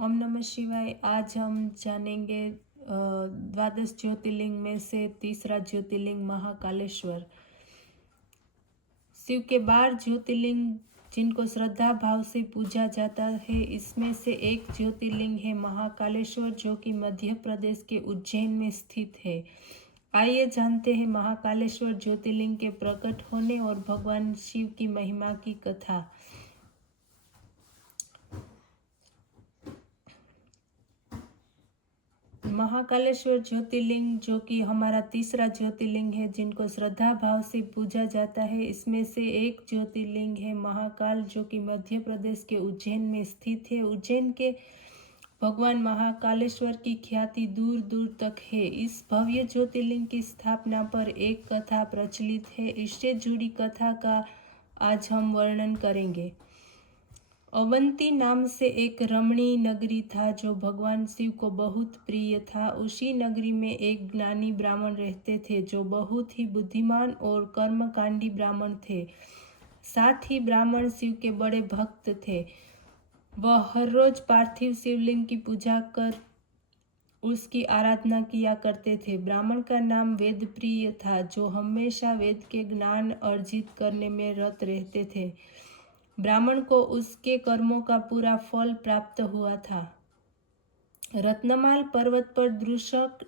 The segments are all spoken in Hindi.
ओम नमः शिवाय। आज हम जानेंगे द्वादश ज्योतिर्लिंग में से तीसरा ज्योतिर्लिंग महाकालेश्वर। शिव के 12 ज्योतिर्लिंग जिनको श्रद्धा भाव से पूजा जाता है, इसमें से एक ज्योतिर्लिंग है महाकालेश्वर, जो कि मध्य प्रदेश के उज्जैन में स्थित है। आइए जानते हैं महाकालेश्वर ज्योतिर्लिंग के प्रकट होने और भगवान शिव की महिमा की कथा। महाकालेश्वर ज्योतिर्लिंग, जो कि हमारा तीसरा ज्योतिर्लिंग है जिनको श्रद्धा भाव से पूजा जाता है, इसमें से एक ज्योतिर्लिंग है महाकाल, जो कि मध्य प्रदेश के उज्जैन में स्थित है। उज्जैन के भगवान महाकालेश्वर की ख्याति दूर दूर तक है। इस भव्य ज्योतिर्लिंग की स्थापना पर एक कथा प्रचलित है। इससे जुड़ी कथा का आज हम वर्णन करेंगे। अवंती नाम से एक रमणीय नगरी था जो भगवान शिव को बहुत प्रिय था। उसी नगरी में एक ज्ञानी ब्राह्मण रहते थे जो बहुत ही बुद्धिमान और कर्मकांडी ब्राह्मण थे। साथ ही ब्राह्मण शिव के बड़े भक्त थे। वह हर रोज पार्थिव शिवलिंग की पूजा कर उसकी आराधना किया करते थे। ब्राह्मण का नाम वेदप्रिय था, जो हमेशा वेद के ज्ञान अर्जित करने में रत रहते थे। ब्राह्मण को उसके कर्मों का पूरा फल प्राप्त हुआ था। रत्नमाल पर्वत पर द्रुशक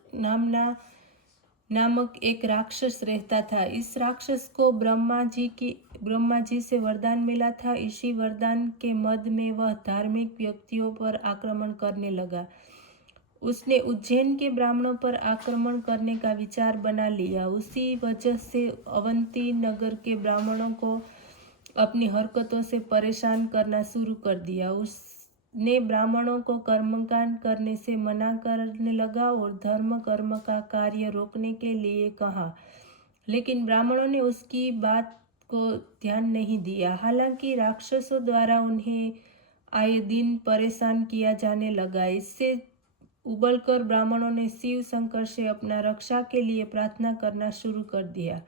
नामक एक राक्षस रहता था। इस राक्षस को ब्रह्मा जी से वरदान मिला था। इसी वरदान के मद में वह धार्मिक व्यक्तियों पर आक्रमण करने लगा। उसने उज्जैन के ब्राह्मणों पर आक्रमण करने का विचार बना लिया। उसी वजह से अवंती नगर के ब्राह्मणों को अपनी हरकतों से परेशान करना शुरू कर दिया। उसने ब्राह्मणों को कर्मकांड करने से मना करने लगा और धर्म कर्म का कार्य रोकने के लिए कहा, लेकिन ब्राह्मणों ने उसकी बात को ध्यान नहीं दिया। हालांकि राक्षसों द्वारा उन्हें आए दिन परेशान किया जाने लगा। इससे उबलकर ब्राह्मणों ने शिव शंकर से अपना रक्षा के लिए प्रार्थना करना शुरू कर दिया।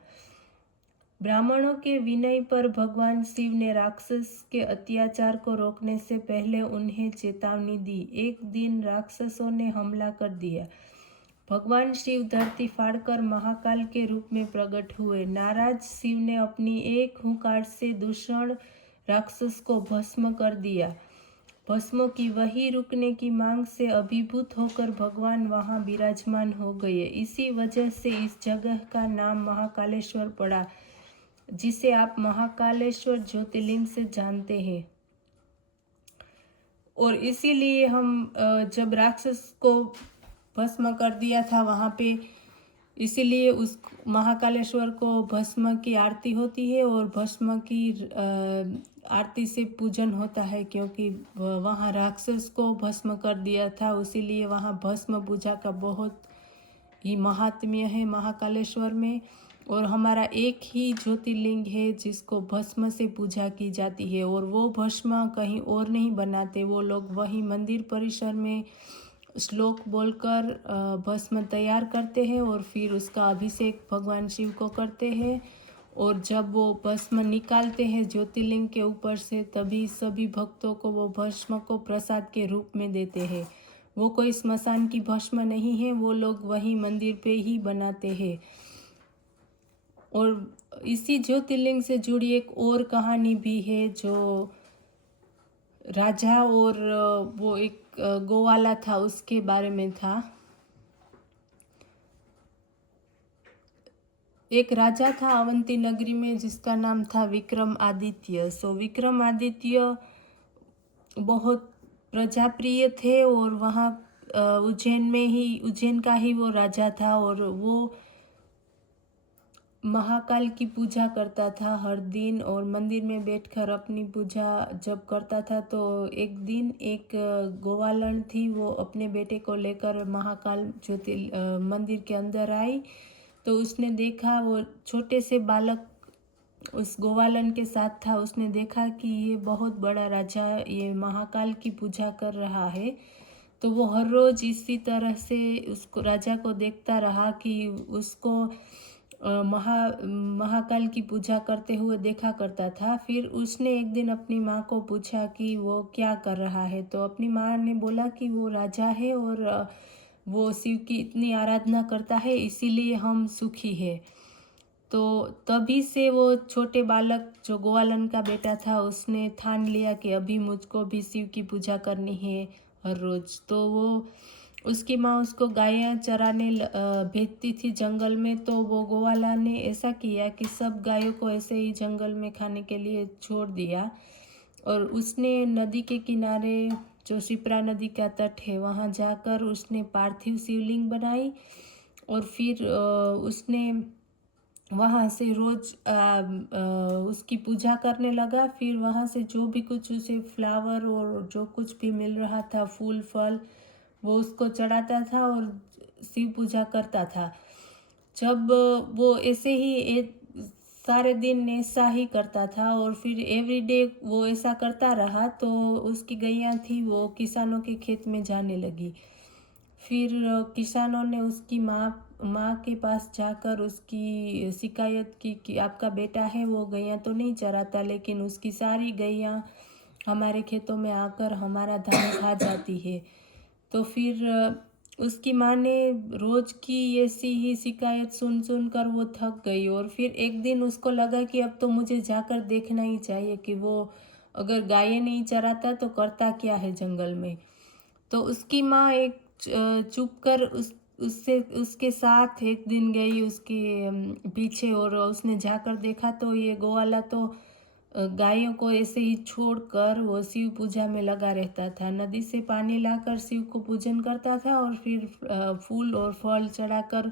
ब्राह्मणों के विनय पर भगवान शिव ने राक्षस के अत्याचार को रोकने से पहले उन्हें चेतावनी दी। एक दिन राक्षसों ने हमला कर दिया। भगवान शिव धरती फाड़कर महाकाल के रूप में प्रकट हुए। नाराज शिव ने अपनी एक हुंकार से दूषण राक्षस को भस्म कर दिया। भस्मों की वही रुकने की मांग से अभिभूत होकर भगवान वहां विराजमान हो गए। इसी वजह से इस जगह का नाम महाकालेश्वर पड़ा, जिसे आप महाकालेश्वर ज्योतिर्लिंग से जानते हैं। और इसीलिए हम जब राक्षस को भस्म कर दिया था वहाँ पे, इसीलिए उस महाकालेश्वर को भस्म की आरती होती है और भस्म की आरती से पूजन होता है, क्योंकि वहाँ राक्षस को भस्म कर दिया था। इसीलिए वहाँ भस्म पूजा का बहुत ही महात्म्य है महाकालेश्वर में। और हमारा एक ही ज्योतिर्लिंग है जिसको भस्म से पूजा की जाती है, और वो भस्म कहीं और नहीं बनाते। वो लोग वही मंदिर परिसर में श्लोक बोलकर भस्म तैयार करते हैं और फिर उसका अभिषेक भगवान शिव को करते हैं। और जब वो भस्म निकालते हैं ज्योतिर्लिंग के ऊपर से, तभी सभी भक्तों को वो भस्म को प्रसाद के रूप में देते हैं। वो कोई स्मशान की भस्म नहीं है, वो लोग वही मंदिर पे ही बनाते हैं। और इसी ज्योतिर्लिंग से जुड़ी एक और कहानी भी है, जो राजा और वो एक गोवाला था उसके बारे में था। एक राजा था अवंती नगरी में जिसका नाम था विक्रमादित्य। विक्रमादित्य बहुत प्रजाप्रिय थे और वहाँ उज्जैन का ही वो राजा था। और वो महाकाल की पूजा करता था हर दिन, और मंदिर में बैठकर अपनी पूजा जब करता था तो एक दिन एक गोवालन थी, वो अपने बेटे को लेकर महाकाल मंदिर के अंदर आई। तो उसने देखा, वो छोटे से बालक उस गोवालन के साथ था। उसने देखा कि ये बहुत बड़ा राजा ये महाकाल की पूजा कर रहा है। तो वो हर रोज इसी तरह से उसको राजा को देखता रहा कि उसको महाकाल की पूजा करते हुए देखा करता था। फिर उसने एक दिन अपनी माँ को पूछा कि वो क्या कर रहा है, तो अपनी माँ ने बोला कि वो राजा है और वो शिव की इतनी आराधना करता है, इसीलिए हम सुखी है। तो तभी से वो छोटे बालक जो गोवालन का बेटा था, उसने ठान लिया कि अभी मुझको भी शिव की पूजा करनी है हर रोज़। तो वो उसकी माँ उसको गायें चराने भेजती थी जंगल में, तो वो गोवाला ने ऐसा किया कि सब गायों को ऐसे ही जंगल में खाने के लिए छोड़ दिया। और उसने नदी के किनारे, जो शिप्रा नदी का तट है, वहाँ जाकर उसने पार्थिव शिवलिंग बनाई और फिर उसने वहाँ से रोज उसकी पूजा करने लगा। फिर वहाँ से जो भी कुछ उसे फ्लावर और जो कुछ भी मिल रहा था, फूल फल, वो उसको चढ़ाता था और शिव पूजा करता था। जब वो ऐसे ही एक सारे दिन ऐसा ही करता था और फिर एवरीडे वो ऐसा करता रहा, तो उसकी गैया थी वो किसानों के खेत में जाने लगी। फिर किसानों ने उसकी माँ के पास जाकर उसकी शिकायत की कि आपका बेटा है वो गैया तो नहीं चराता, लेकिन उसकी सारी गैया हमारे खेतों में आकर हमारा धान खा जाती है। तो फिर उसकी माँ ने रोज की ऐसी ही शिकायत सुन सुन कर वो थक गई और फिर एक दिन उसको लगा कि अब तो मुझे जाकर देखना ही चाहिए कि वो अगर गायें नहीं चराता तो करता क्या है जंगल में। तो उसकी माँ एक चुप कर उससे उसके साथ एक दिन गई उसके पीछे, और उसने जाकर देखा तो ये गोवाला तो गायों को ऐसे ही छोड़कर वो शिव पूजा में लगा रहता था। नदी से पानी लाकर शिव को पूजन करता था और फिर फूल और फल चढ़ाकर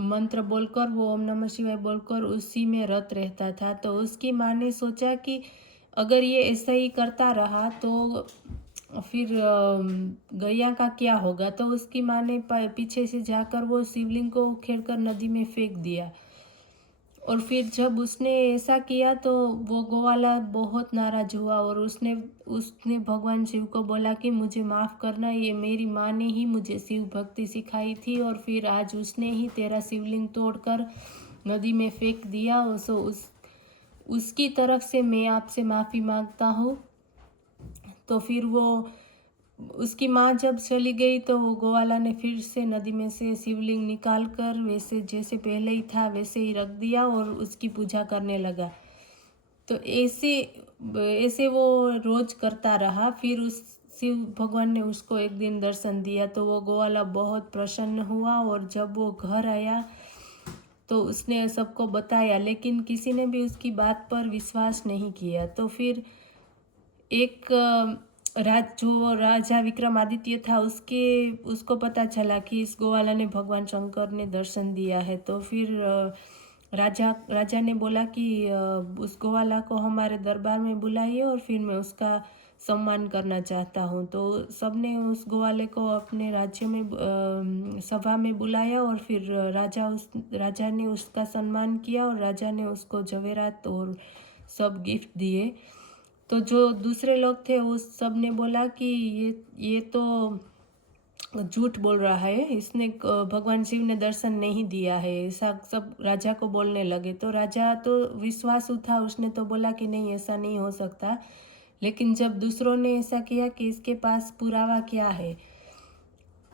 मंत्र बोलकर, वो ओम नमः शिवाय बोलकर उसी में रत रहता था। तो उसकी माँ ने सोचा कि अगर ये ऐसा ही करता रहा तो फिर गैया का क्या होगा। तो उसकी माँ ने पीछे से जाकर वो शिवलिंग को उखेड़कर नदी में फेंक दिया। और फिर जब उसने ऐसा किया तो वो गोवाला बहुत नाराज हुआ और उसने उसने भगवान शिव को बोला कि मुझे माफ़ करना, ये मेरी माँ ने ही मुझे शिव भक्ति सिखाई थी और फिर आज उसने ही तेरा शिवलिंग तोड़कर नदी में फेंक दिया। सो उसकी तरफ से मैं आपसे माफ़ी मांगता हूँ। तो फिर वो उसकी माँ जब चली गई तो वो गोवाला ने फिर से नदी में से शिवलिंग निकाल कर वैसे जैसे पहले ही था वैसे ही रख दिया और उसकी पूजा करने लगा। तो ऐसे ऐसे वो रोज करता रहा। फिर उस शिव भगवान ने उसको एक दिन दर्शन दिया तो वो गोवाला बहुत प्रसन्न हुआ और जब वो घर आया तो उसने सबको बताया, लेकिन किसी ने भी उसकी बात पर विश्वास नहीं किया। तो फिर एक जो राजा विक्रमादित्य था उसको पता चला कि इस गोवाला ने भगवान शंकर ने दर्शन दिया है। तो फिर राजा ने बोला कि उस गोवाला को हमारे दरबार में बुलाइए और फिर मैं उसका सम्मान करना चाहता हूँ। तो सबने उस ग्वाले को अपने राज्य में सभा में बुलाया और फिर राजा ने उसका सम्मान किया और राजा ने उसको जवेरात और सब गिफ्ट दिए। तो जो दूसरे लोग थे उस सब ने बोला कि ये तो झूठ बोल रहा है, इसने भगवान शिव ने दर्शन नहीं दिया है, ऐसा सब राजा को बोलने लगे। तो राजा तो विश्वास उठा, उसने तो बोला कि नहीं ऐसा नहीं हो सकता। लेकिन जब दूसरों ने ऐसा किया कि इसके पास पुरावा क्या है,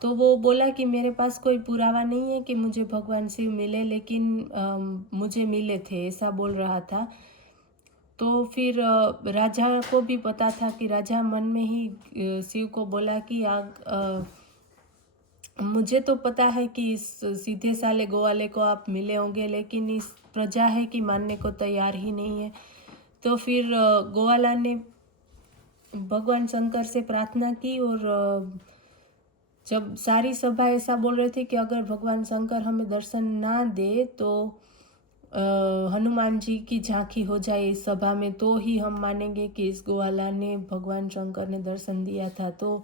तो वो बोला कि मेरे पास कोई पुरावा नहीं है कि मुझे भगवान शिव मिले, लेकिन मुझे मिले थे, ऐसा बोल रहा था। तो फिर राजा को भी पता था कि राजा मन में ही शिव को बोला कि मुझे तो पता है कि इस सीधे साले ग्वाले को आप मिले होंगे, लेकिन इस प्रजा है कि मानने को तैयार ही नहीं है। तो फिर ग्वाला ने भगवान शंकर से प्रार्थना की और जब सारी सभा ऐसा बोल रहे थे कि अगर भगवान शंकर हमें दर्शन ना दे तो हनुमान जी की झांकी हो जाए इस सभा में, तो ही हम मानेंगे कि इस गोवाला ने भगवान शंकर ने दर्शन दिया था। तो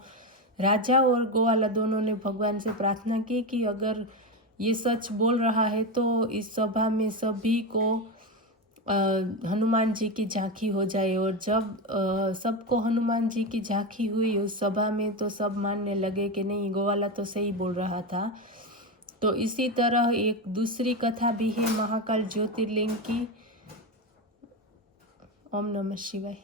राजा और गोवाला दोनों ने भगवान से प्रार्थना की कि अगर ये सच बोल रहा है तो इस सभा में सभी को हनुमान जी की झांकी हो जाए। और जब सबको हनुमान जी की झांकी हुई उस सभा में तो सब मानने लगे कि नहीं, गोवाला तो सही बोल रहा था। तो इसी तरह एक दूसरी कथा भी है महाकाल ज्योतिर्लिंग की। ओम नमः शिवाय।